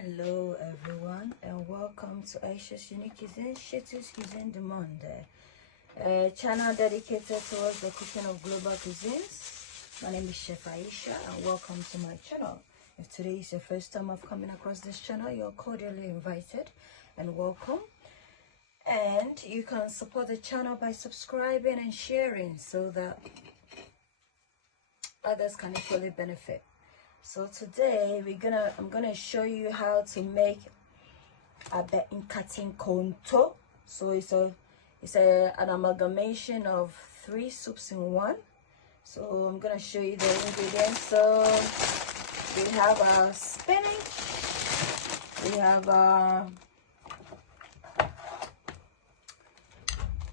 Hello everyone and welcome to Ayesha's Unique Cuisine, Shitu's Cuisine du Monde, a channel dedicated towards the cooking of global cuisines. My name is Chef Ayesha and welcome to my channel. If today is your first time of coming across this channel, you're cordially invited and welcome. And you can support the channel by subscribing and sharing so that others can equally benefit. So today I'm gonna show you how to make Ab3 Nkate Nkonto. So it's an amalgamation of 3 soups in one. So I'm gonna show you the ingredients. So we have our spinach, we have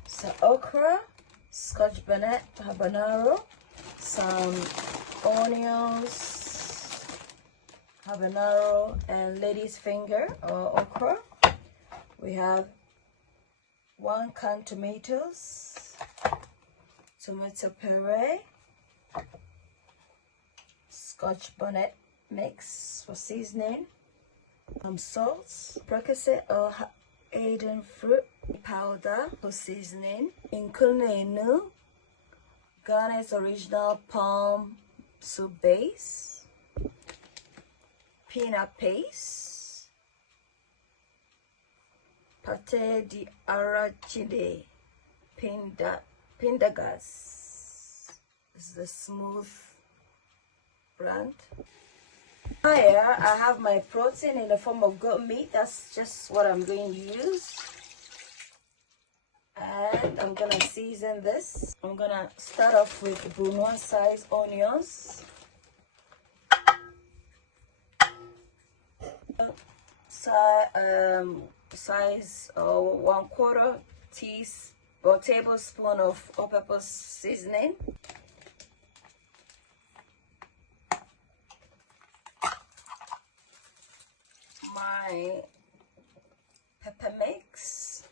some okra, Scotch bonnet, habanero, some onions, habanero and lady's finger or okra. We have 1 can tomatoes, tomato puree, Scotch bonnet mix for seasoning, some salt, Prekese or Eden fruit powder for seasoning, Nkate, Ghana's original palm soup base, peanut paste, pate di arachide, pindagas. This is the smooth brand. Here I have my protein in the form of goat meat. That's just what I'm going to use. And I'm gonna season this. I'm gonna start off with bonnet size onions, size 1/4 tablespoon of all-purpose seasoning, my pepper mix,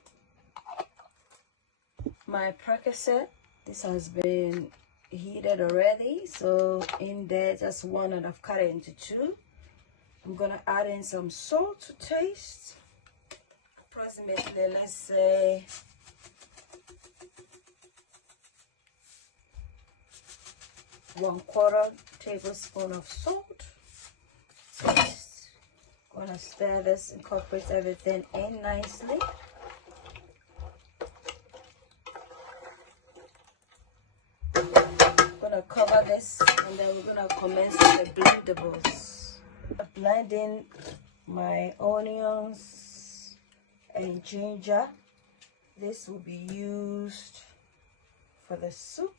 my Prekese. This has been heated already, so in there just 1 and I've cut it into 2. I'm gonna add in some salt to taste, approximately let's say 1/4 tablespoon of salt. So just gonna stir this, incorporate everything in nicely. Gonna cover this and then we're gonna commence with the blendables. Blending my onions and ginger. This will be used for the soup.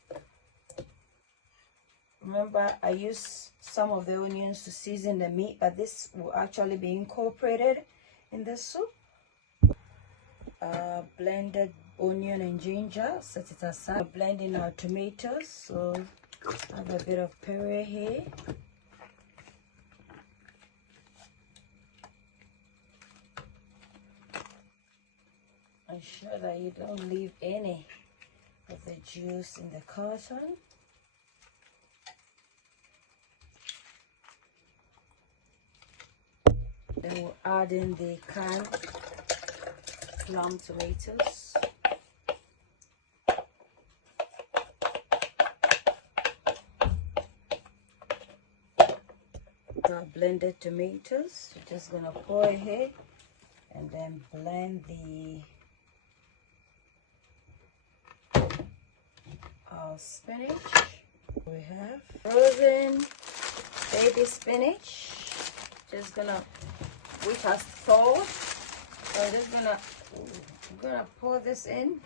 Remember, I used some of the onions to season the meat, but this will actually be incorporated in the soup. Blended onion and ginger, set it aside. Blending our tomatoes, so I have a bit of puree here. Ensure that you don't leave any of the juice in the carton. Then we'll add in the canned plum tomatoes. Our blended tomatoes, we're just gonna pour it here and then blend our spinach. We have frozen baby spinach, which has thawed. So I'm gonna pour this in.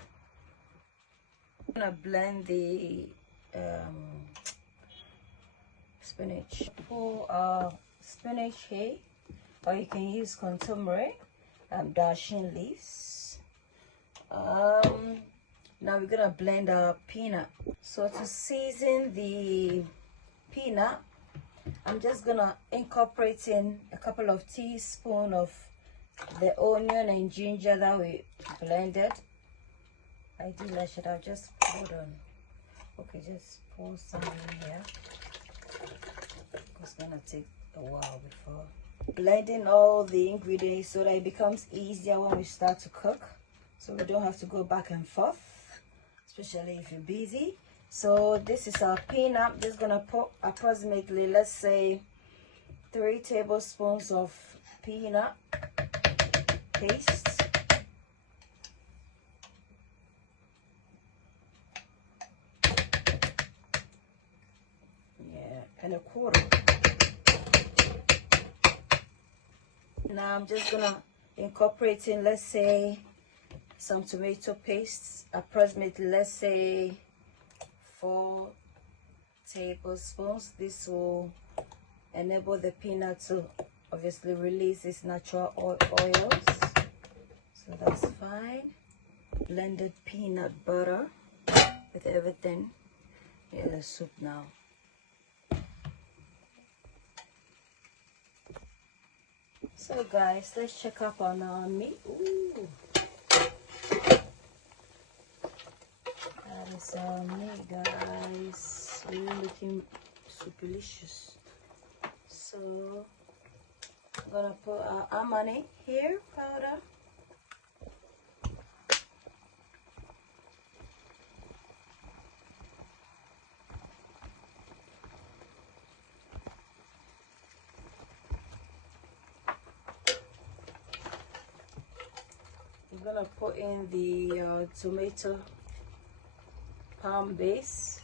I'm gonna blend the spinach. Pour our spinach here, or you can use kontomire and dashing leaves. Now we're gonna blend our peanut. So to season the peanut, I'm just gonna incorporate in a couple of teaspoons of the onion and ginger that we blended. Ideally I should have just poured on. Okay, just pour some in here. It's gonna take a while before blending all the ingredients so that it becomes easier when we start to cook, so we don't have to go back and forth, especially if you're busy. So this is our peanut. I'm just gonna put approximately, let's say, 3 tablespoons of peanut paste. And a quarter. Now I'm just gonna incorporate in, let's say, some tomato paste, approximately, let's say, 4 tablespoons. This will enable the peanut to obviously release its natural oils, so that's fine. Blended peanut butter with everything in the soup now. So guys, let's check up on our meat. Ooh, that is our meat, guys. Really looking so delicious. So I'm gonna put our amani here, powder. I'm gonna put in the tomato palm base.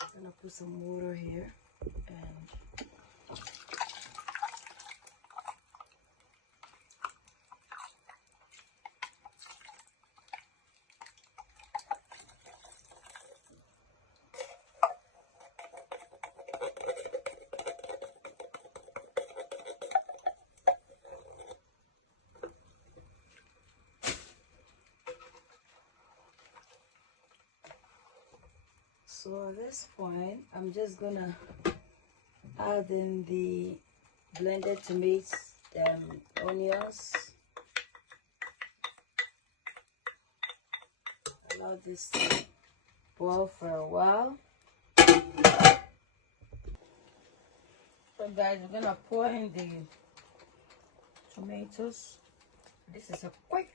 I'm gonna put some water here and so at this point, I'm just gonna add in the blended tomatoes, onions. Allow this to boil for a while. So guys, we're gonna pour in the tomatoes. This is a quick,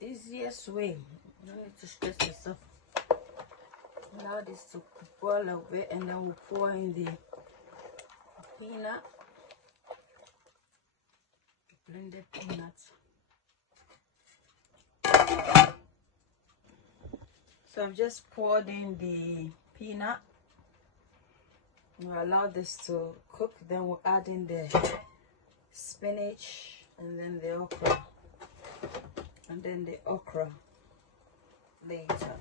easiest way. You don't need to stress yourself. Allow this to boil a bit, and then we'll pour in the peanut, blended peanuts. So I've just poured in the peanut. We'll allow this to cook, then we'll add in the spinach and then the okra, and then the okra later.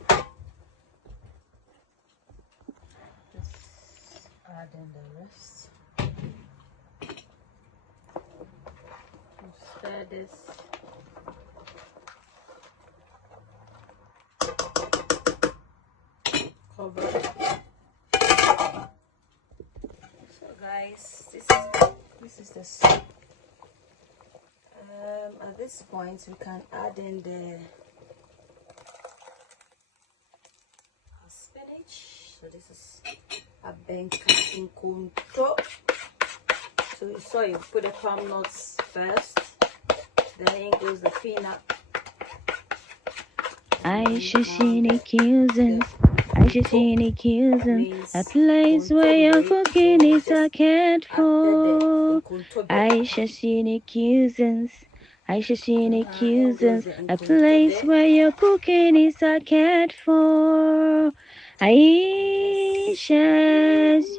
Add in the rest. Stir this. Cover. So guys, this is the soup. At this point, we can add in the spinach. So this is Ab3 Nkate Nkonto. So you saw you put the Palmnuts first, then in goes the peanut. Ayesha cuisines, Ayesha cuisines, a place where your cooking is a cared for. Ayesha cuisines, Ayesha cuisines, a place where your cooking is a cared for. Ayesha's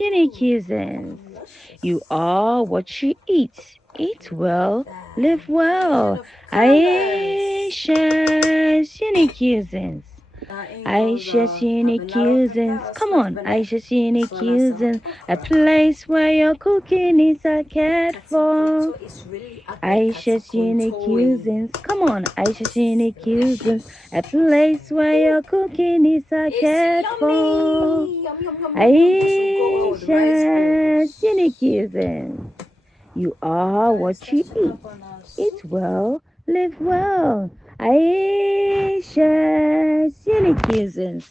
unique cuisines. You are what you eat. Eat well, live well. Ayesha's unique cuisines. Ayesha's unique cuisines. Come on, Ayesha's unique cuisines. A place where your cooking is cared for. Ayesha's unique cuisines. Come on, Ayesha's unique cuisines. A place where your cooking is cared for. Ayesha's unique cuisines. You are what you eat. Eat well, live well. Ayesha's unique cuisines.